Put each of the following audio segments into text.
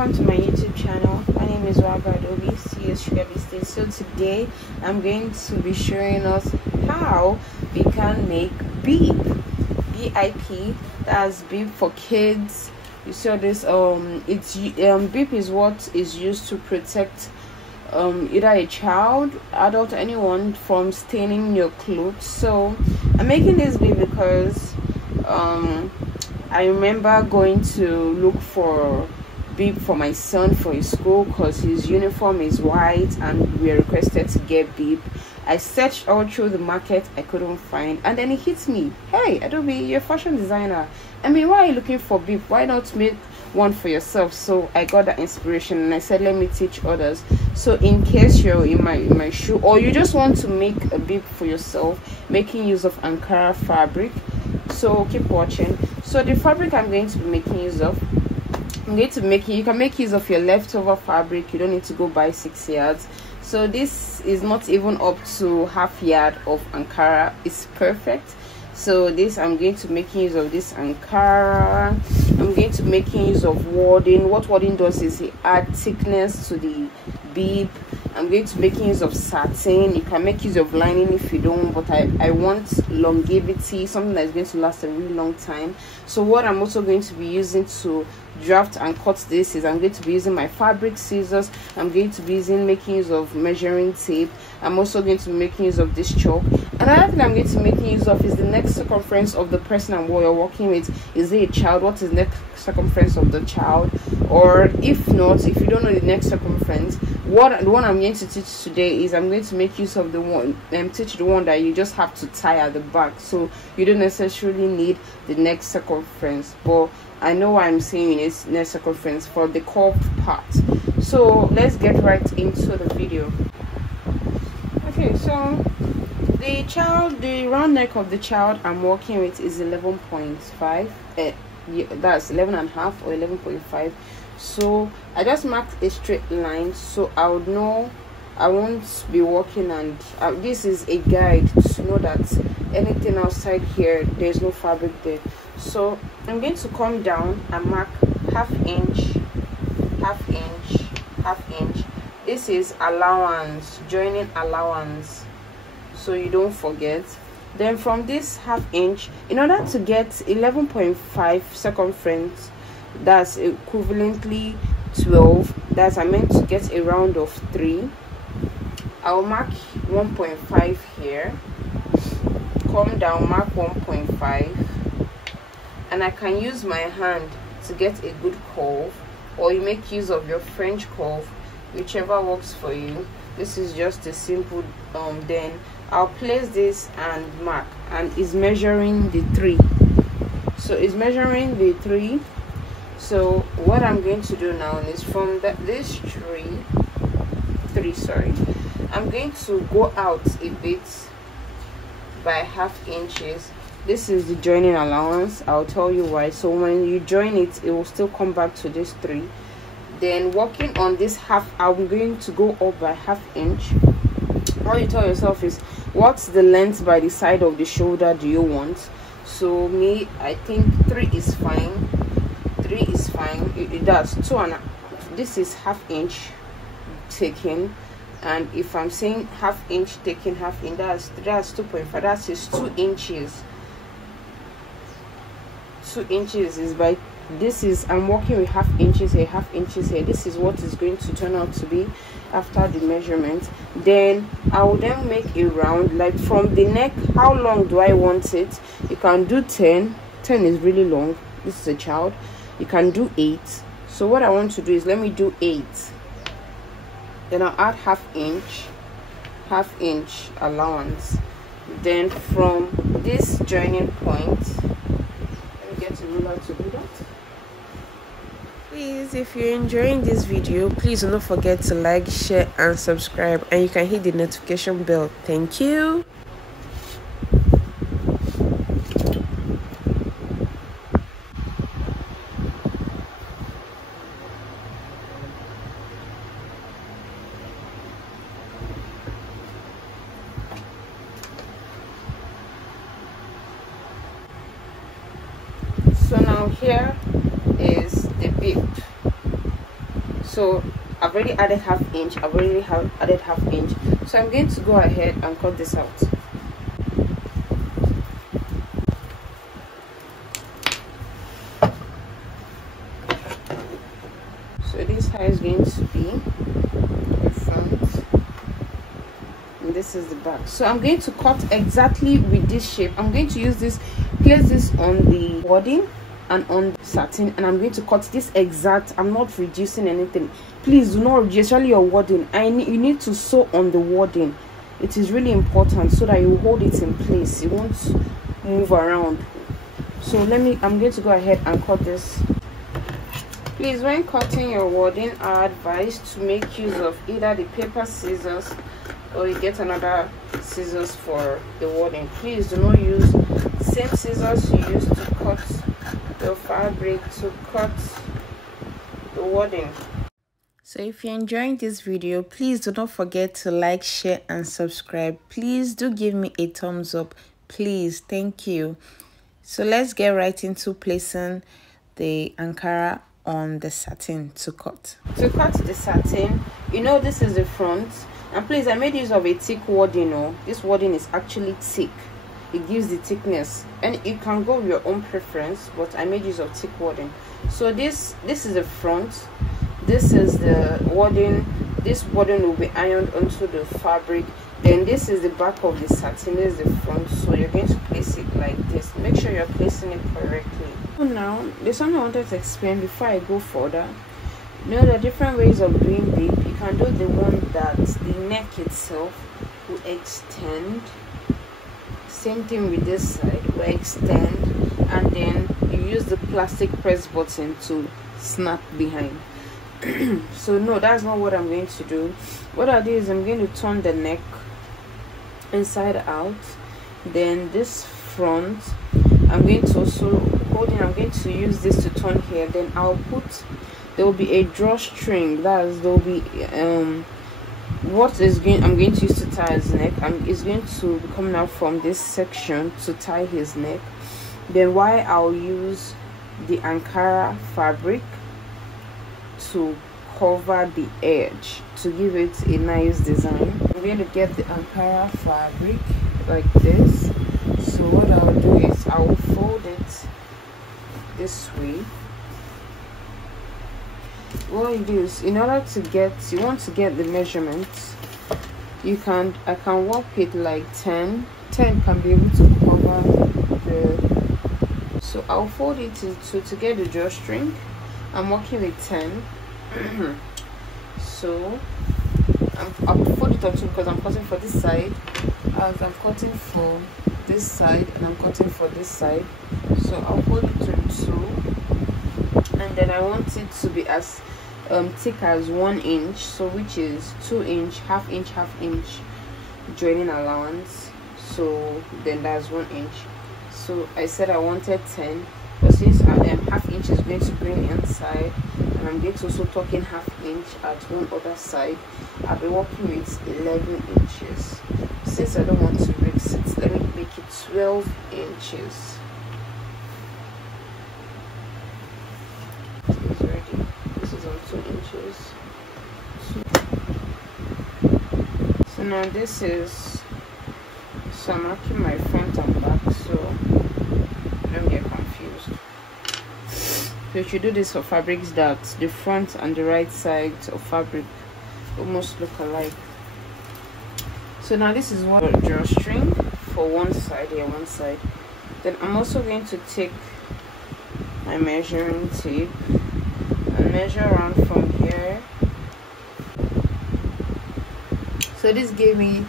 welcome to my YouTube channel. My name is Adobe CS Sugar Beast. So today I'm going to be showing us how we can make beep. BIP, that's beep for kids. You saw this beep is what is used to protect either a child, adult, anyone from staining your clothes. So I'm making this beep because I remember going to look for beep for my son for his school because his uniform is white and we are requested to get beep. I searched all through the market, I couldn't find, and then it hits me, hey Adobe, you're a fashion designer, I mean, why are you looking for beep? Why not make one for yourself? So I got that inspiration and I said, let me teach others. So in case you're in my shoe, or you just want to make a beep for yourself, making use of ANKARA fabric, so keep watching. So the fabric I'm going to be making use of, you can make use of your leftover fabric. You don't need to go buy 6 yards. So this is not even up to half yard of ANKARA. It's perfect. So this, I'm going to make use of this ANKARA. I'm going to make use of warden. What warden does is it adds thickness to the beep. I'm going to make use of satin. You can make use of lining if you don't, but I want longevity, something that's going to last a really long time. So what I'm also going to be using to draft and cut this is I'm going to be using my fabric scissors. I'm going to be making use of measuring tape. I'm also going to be making use of this chalk. Another thing I'm going to be making use of is the neck circumference of the person you're working with. Is it a child? What is neck circumference of the child? Or if not, if you don't know the neck circumference, the one I'm going to teach today is I'm going to make use of the one teach the one that you just have to tie at the back, so you don't necessarily need the neck circumference, but I know what I'm saying is neck circumference for the curved part. So let's get right into the video. Okay, so the round neck of the child I'm working with is 11.5. That's 11.5 or 11.5. So I just marked a straight line so I would know I won't be walking, and this is a guide to know that anything outside here, there's no fabric there. So I'm going to come down and mark half inch. This is allowance, joining allowance, so you don't forget. Then from this half inch, in order to get 11.5 circumference, that's equivalently 12, that's I meant to get a round of 3. I'll mark 1.5 here, come down, mark 1.5, and I can use my hand to get a good curve, or you make use of your French curve, whichever works for you. This is just a simple then I'll place this and mark, and is measuring the 3. So it's measuring the 3. So what I'm going to do now is from this 3, sorry, I'm going to go out a bit by ½ inches. This is the joining allowance. I'll tell you why. So when you join it, it will still come back to this 3. Then working on this half, I'm going to go up by ½ inch. All you tell yourself is, what's the length by the side of the shoulder do you want? So me, I think 3 is fine. 3 is fine. It does 2.5. This is ½ inch taken, and if I'm saying ½ inch taken, ½ inch, that's 2.5. That is 2 inches. 2 inches is by, this is, I'm working with ½ inches here, ½ inches here. This is what is going to turn out to be after the measurement. Then I will then make a round, like from the neck. How long do I want it? You can do 10 is really long. This is a child. You can do 8. So what I want to do is, let me do 8, then I'll add ½ inch allowance. Then from this joining point, let me get a ruler to do that. Please, if you're enjoying this video, please do not forget to like, share and subscribe, and you can hit the notification bell. Thank you. So now here is the beep. So I've already added half inch. Added half inch. So I'm going to go ahead and cut this out. So this how is going to be the front, and this is the back. So I'm going to cut exactly with this shape. I'm going to use this, place this on the wadding and on the satin, and I'm going to cut this exact. I'm not reducing anything. Please do not reduce, especially your wadding. You need to sew on the wadding. It is really important so that you hold it in place. It won't move around. So I'm going to go ahead and cut this. Please, when cutting your wadding, I advise to make use of either the paper scissors or you get another scissors for the wadding. Please do not use the same scissors you use to cut the fabric, to cut the wadding. So if you're enjoying this video, please do not forget to like, share and subscribe. Please do give me a thumbs up, please. Thank you. So let's get right into placing the Ankara on the satin to cut. To cut the satin, this is the front, and please, I made use of a thick wadding. This wadding is actually thick. It gives the thickness, and you can go with your own preference, but I made use of thick wadding. So this is the front, this is the wadding. This wadding will be ironed onto the fabric. Then this is the back of the satin, this is the front. So you're going to place it like this. Make sure you're placing it correctly. Now there's something I wanted to explain before I go further. There are different ways of doing bib. You can do the one that the neck itself will extend. Same thing with this side, will extend, and then you use the plastic press button to snap behind. So no, that's not what I'm going to do. What I'll do is I'm going to turn the neck inside out. Then this front, I'm going to also I'm going to use this to turn here. Then there will be a drawstring. There will be I'm going to use to tie his neck. It's going to be coming out from this section to tie his neck. Then I'll use the Ankara fabric to cover the edge to give it a nice design. I'm going to get the Ankara fabric like this. So what I'll do is I will fold it this way. What you do is, in order to get, you want to get the measurements, I can warp it like 10 can be able to cover the, so I'll fold it to get the drawstring. I'm working with 10. So I'll fold it up too, because I'm cutting for this side, as I'm cutting for this side, and I'm cutting for this side. So I'll fold it to 2, and then I want it to be as thick as 1 inch, so which is 2 inch, half inch joining allowance. So then that's 1 inch. So I said I wanted 10, but since half inch is going to bring inside, and I'm going to also tuck in half inch at one other side, I'll be working with 11 inches. Since I don't want to mix it, let me make it 12 inches. This is ready. This is on 2 inches. So now this is, so I'm marking my front and back, so don't get confused. So you should do this for fabrics that the front and the right sides of fabric almost look alike. So now this is one drawstring for one side, one side. Then I'm also going to take my measuring tape and measure around from here. So this gave me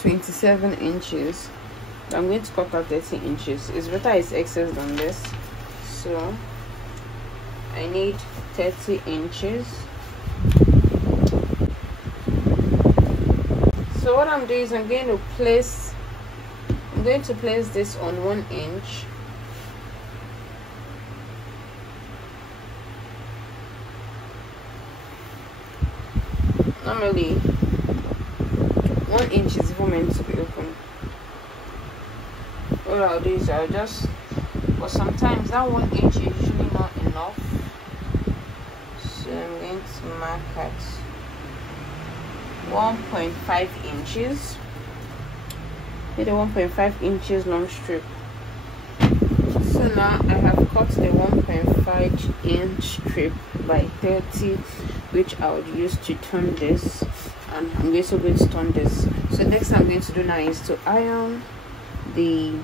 27 inches. I'm going to cut out 30 inches. It's better it's excess than this. So I need 30 inches. So what I'm doing is I'm going to place this on 1 inch. Normally 1 inch is even meant to be open. What I'll do is I'll just, but sometimes that 1 inch is usually not enough. So I'm going to mark at 1.5 inches with a 1.5 inches long strip. So now I have cut the 1.5 inch strip by 30, which I would use to turn this, and I'm also going to turn this. So next thing I'm going to do now is to iron the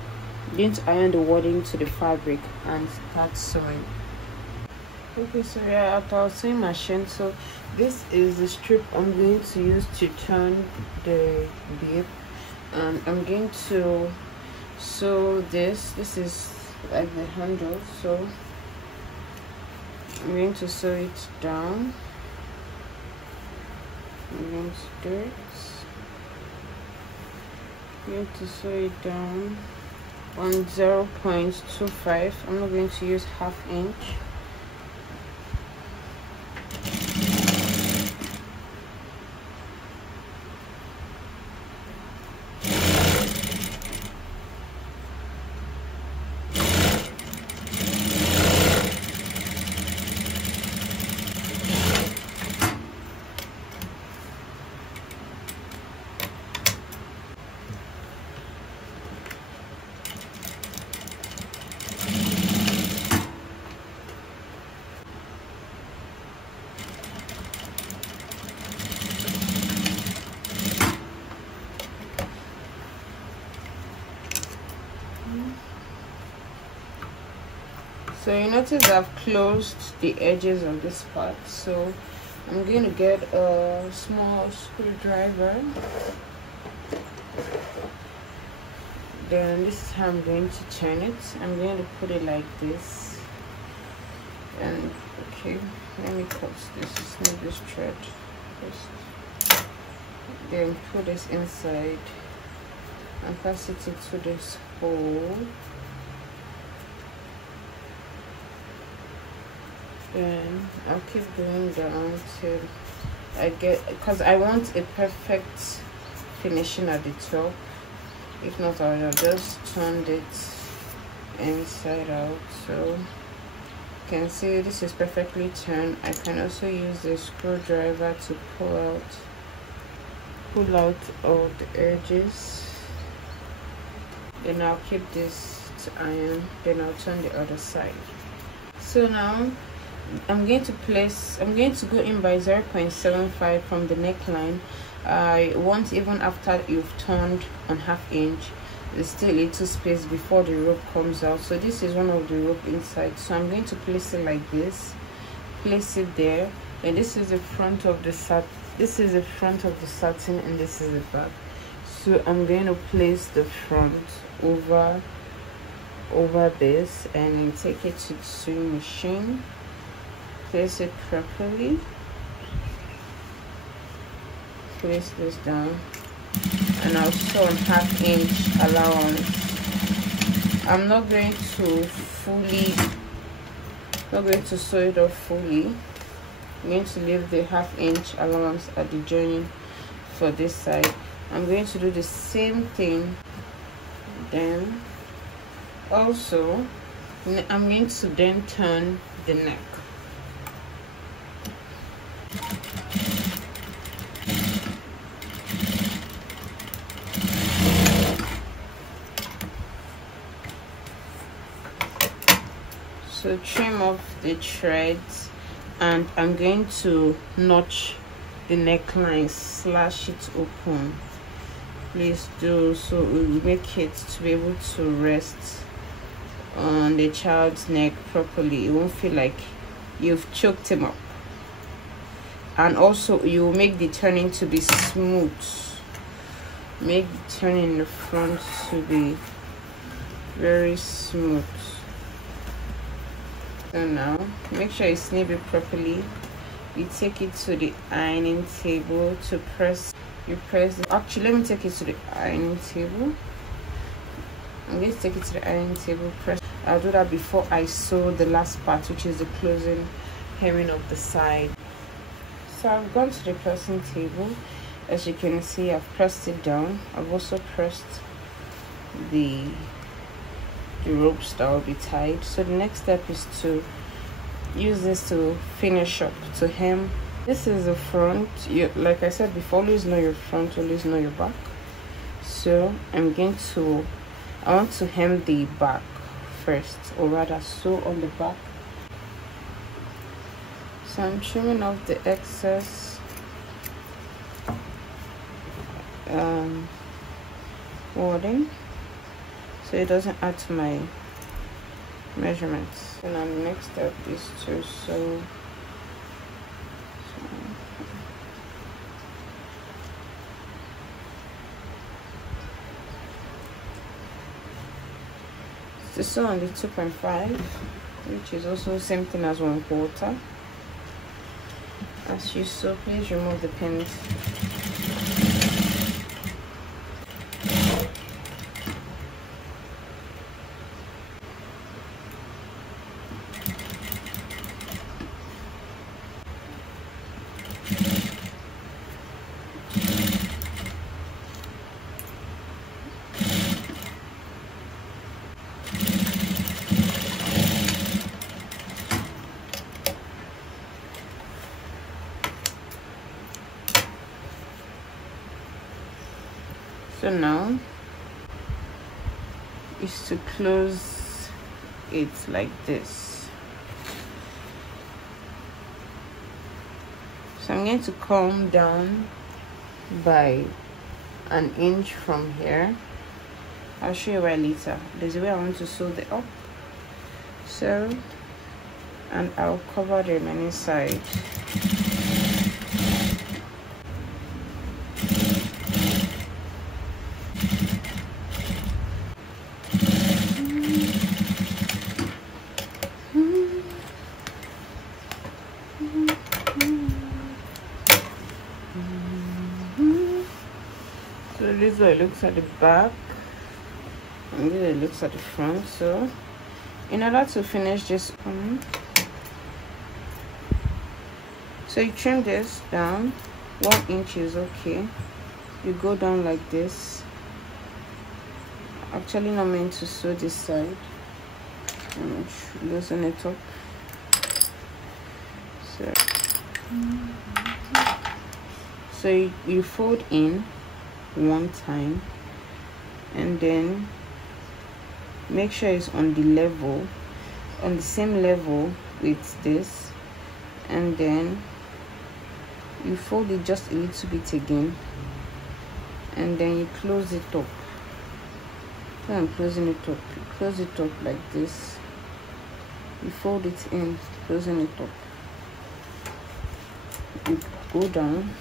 wording to the fabric and start sewing. Okay, so yeah, after I was sewing machine, so this is the strip I'm going to use to turn the bib, and I'm going to sew this is like the handle, so I'm going to sew it down. I'm going to do it. I'm going to sew it down on 0.25. I'm not going to use ½ inch. So you notice I've closed the edges of this part, so I'm going to get a small screwdriver. Then this is how I'm going to turn it. I'm going to put it like this, and okay, let me cut this, snip this thread first, then put this inside and pass it into this hole. Then I'll keep going down till I get, because I want a perfect finishing at the top. If not, I'll just turn it inside out. So you can see this is perfectly turned. I can also use the screwdriver to pull out all the edges. Then I'll keep this to iron, then I'll turn the other side. So now I'm going to go in by 0.75 from the neckline. I want, even after you've turned on ½ inch, there's still a little space before the rope comes out. So this is one of the rope inside, so I'm going to place it like this, place it there, and this is the front of the satin, this is the front of the satin, and this is the back. So I'm going to place the front over this and then take it to the sewing machine, place it properly, place this down, and I'll sew on ½ inch allowance. I'm not going to sew it off fully. I'm going to leave the ½ inch allowance at the joining for this side. I'm going to do the same thing. Then also I'm going to then turn the neck. So trim off the threads, and I'm going to notch the neckline, slash it open. Please do, so it will make it to be able to rest on the child's neck properly. It won't feel like you've choked him up, and also you will make the turning to be smooth. Make the turning in the front to be very smooth. So now make sure you snip it properly. You take it to the ironing table to press. You press the, actually let me take it to the ironing table. I'm going to take it to the ironing table, press. I'll do that before I sew the last part, which is the closing hemming of the side. So I've gone to the pressing table. As you can see, I've pressed it down. I've also pressed the ropes that will be tied. So the next step is to use this to finish up, to hem This is the front. You, like I said before, always know your front, always know your back. So I want to hem the back first, or rather sew on the back. So I'm trimming off the excess wording so it doesn't add to my measurements. So now the next step is to sew. To sew on the 2.5, which is also the same thing as 1/4. As you sew, please remove the pins. So now is to close it like this. So I'm going to come down by an inch from here. I'll show you why later. There's a way I want to sew the up. So, and I'll cover the remaining side. So this is what it looks at the back, and this it looks at the front. So in order to finish this on, so you trim this down 1 inch is okay. You go down like this. Actually not meant to sew this side. I'm loosen it up. So you fold in 1 time, and then make sure it's on the level, on the same level with this, and then you fold it just a little bit again, and then you close it up. When I'm closing it up, you close it up like this, you fold it in, closing it up, you go down.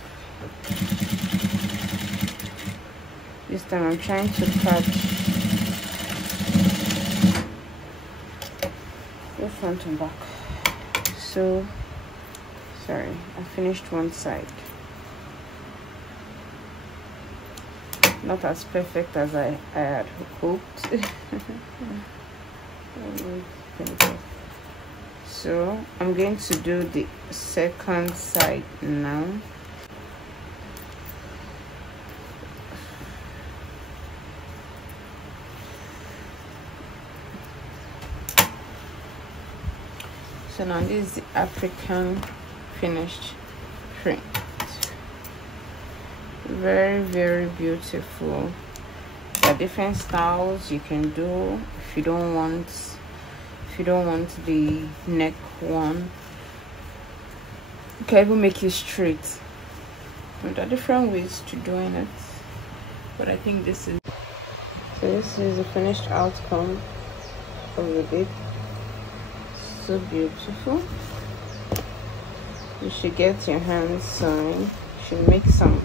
This time I'm trying to catch the front and back. So sorry, I finished one side. Not as perfect as I had hoped. So I'm going to do the second side now. So now this is the African finished print. Very beautiful. There are different styles you can do. If you don't want the neck one, you can even make it straight. And there are different ways to doing it, but I think this is the finished outcome of the bit. So beautiful. You should get your hands sewing. You should make some